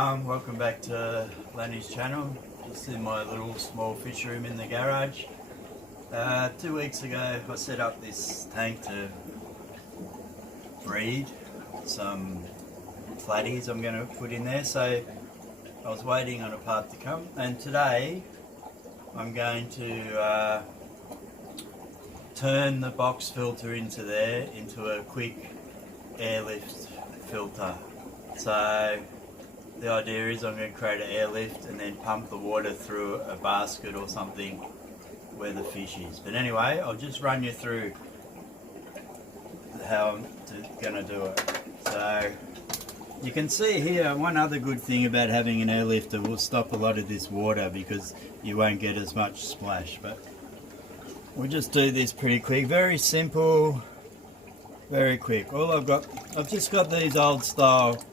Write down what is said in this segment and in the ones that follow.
Welcome back to Lanih's channel. Just in my little small fish room in the garage. 2 weeks ago I set up this tank to breed some flatties I'm going to put in there, so I was waiting on a part to come, and today I'm going to turn the box filter into a quick airlift filter. So the idea is I'm going to create an airlift and then pump the water through a basket or something where the fish is. But anyway, I'll just run you through how I'm going to do it. So you can see here, one other good thing about having an airlift, it will stop a lot of this water because you won't get as much splash. But we'll just do this pretty quick, very simple, very quick. I've just got these old style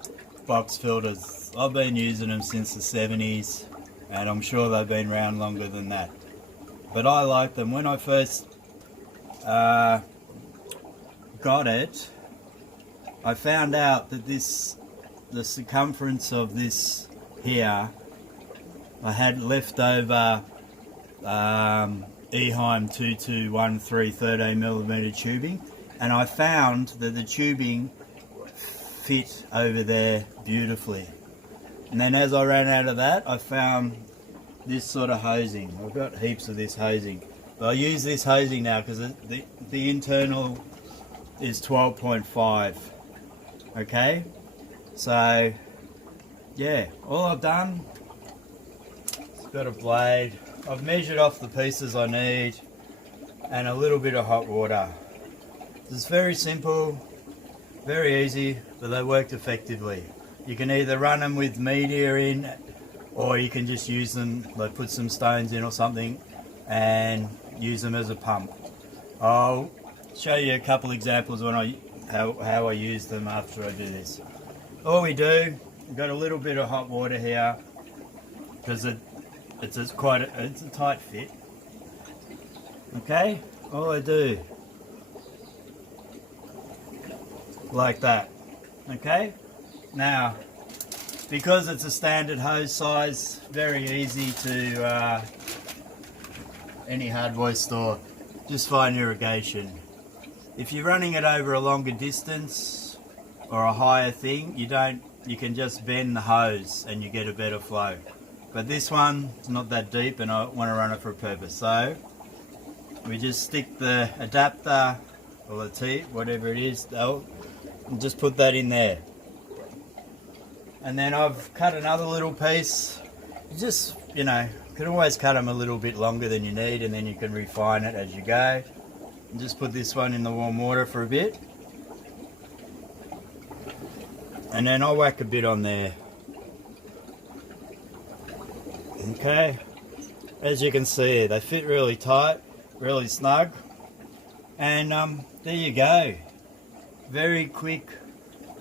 box filters. I've been using them since the 70s, and I'm sure they've been around longer than that. But I like them. When I first got it, I found out that the circumference of this here, I had leftover Eheim 2213 13mm tubing, and I found that the tubing fit over there beautifully. And then as I ran out of that, I found this sort of hosing. I've got heaps of this hosing, but I'll use this hosing now because the internal is 12.5. okay, so yeah, all I've done, it's got a blade, I've measured off the pieces I need and a little bit of hot water. It's very simple, very easy, but they worked effectively. You can either run them with media in, or you can just use them, like put some stones in or something and use them as a pump. I'll show you a couple examples when how I use them after I do this. All we do, we've got a little bit of hot water here because it's a tight fit. Okay, all I do, like that. Okay, now because it's a standard hose size, very easy to any hardware store, just find irrigation. If you're running it over a longer distance or a higher thing, you can just bend the hose and you get a better flow. But this one is not that deep and I want to run it for a purpose. So we just stick the adapter or the T, whatever it is, and just put that in there. And then I've cut another little piece. You can always cut them a little bit longer than you need, and then you can refine it as you go. And just put this one in the warm water for a bit. And then I'll whack a bit on there. Okay. As you can see, they fit really tight, really snug. And there you go. Very quick,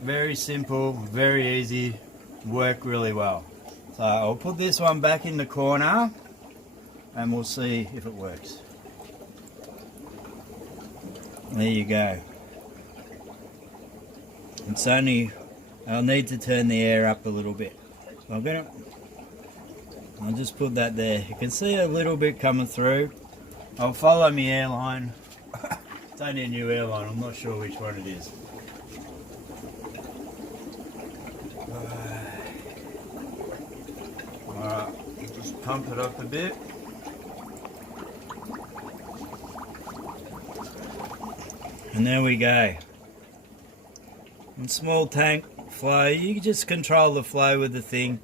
very simple, very easy, work really well. So I'll put this one back in the corner and we'll see if it works. There you go. I'll need to turn the air up a little bit. I'll just put that there. You can see a little bit coming through. I'll follow my airline. It's only a new airline, I'm not sure which one it is. Alright, just pump it up a bit. And there we go. In small tank flow, you can just control the flow with the thing.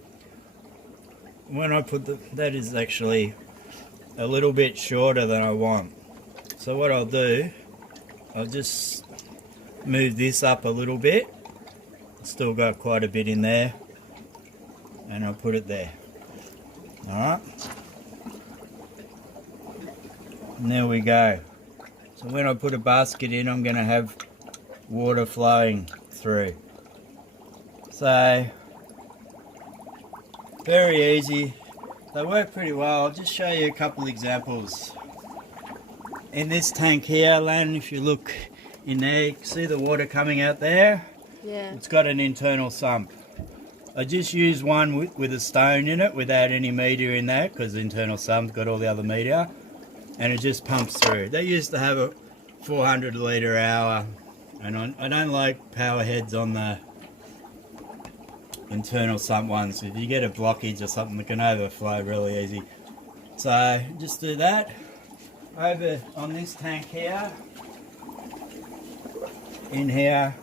When I put that is actually a little bit shorter than I want. So what I'll do, I'll just move this up a little bit. Still got quite a bit in there. And I'll put it there. Alright. And there we go. So when I put a basket in, I'm going to have water flowing through. So, very easy. They work pretty well. I'll just show you a couple examples. In this tank here, Lan, if you look in there, you can see the water coming out there? Yeah. It's got an internal sump. I just use one with a stone in it without any media in there, because the internal sub's got all the other media, and it just pumps through. They used to have a 400 litre hour, and I don't like power heads on the internal sump ones. If you get a blockage or something, it can overflow really easy. So just do that. Over on this tank here, in here,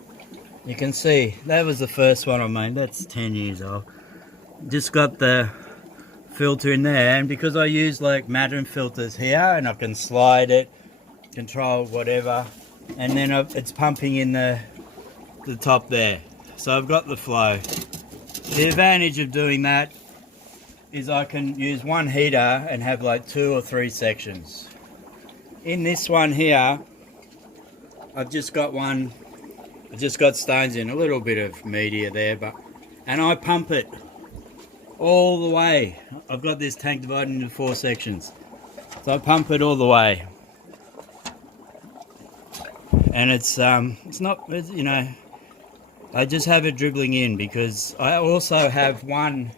you can see that was the first one I made. That's 10 years old. Just got the filter in there, and because I use like Madden filters here, and I can slide it, control whatever, and then it's pumping in the top there. So I've got the flow. The advantage of doing that is I can use one heater and have like 2 or 3 sections. In this one here, I've just got one. I just got stones in, a little bit of media there, and I pump it all the way. I've got this tank divided into 4 sections, so I pump it all the way, and it's not, you know, I just have it dribbling in, because I also have one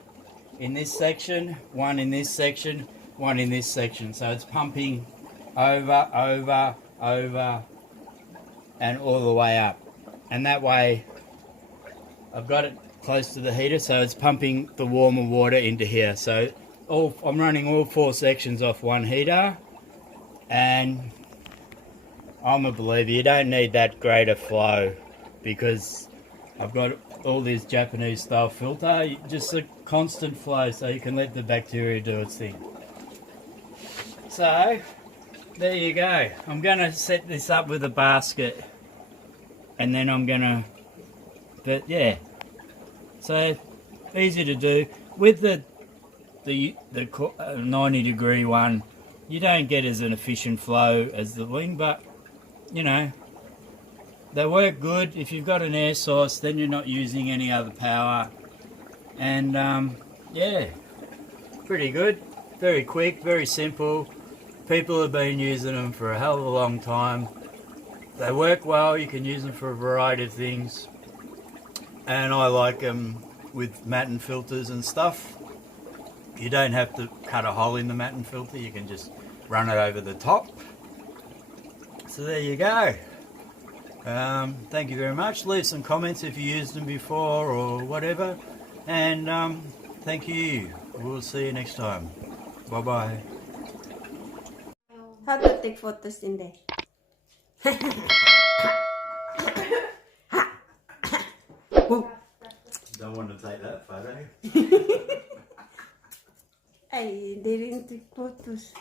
in this section, one in this section, one in this section, so it's pumping over, and all the way up. And that way, I've got it close to the heater, so it's pumping the warmer water into here. So I'm running all 4 sections off one heater, and I'm a believer, you don't need that great a flow, because I've got all this Japanese style filter, just a constant flow, so you can let the bacteria do its thing. So there you go. I'm going to set this up with a basket, and then I'm going to, but yeah, so easy to do. With the 90 degree one, you don't get as an efficient flow as the wing, but you know, they work good. If you've got an air source, then you're not using any other power, and yeah, pretty good, very quick, very simple. People have been using them for a hell of a long time. They work well, you can use them for a variety of things, and I like them with Matten filters and stuff. You don't have to cut a hole in the Matten filter, you can just run it over the top. So there you go. Thank you very much. Leave some comments if you used them before or whatever, and thank you. We'll see you next time. Bye bye. How to take photos in there? Don't want to take that photo. I didn't take photos.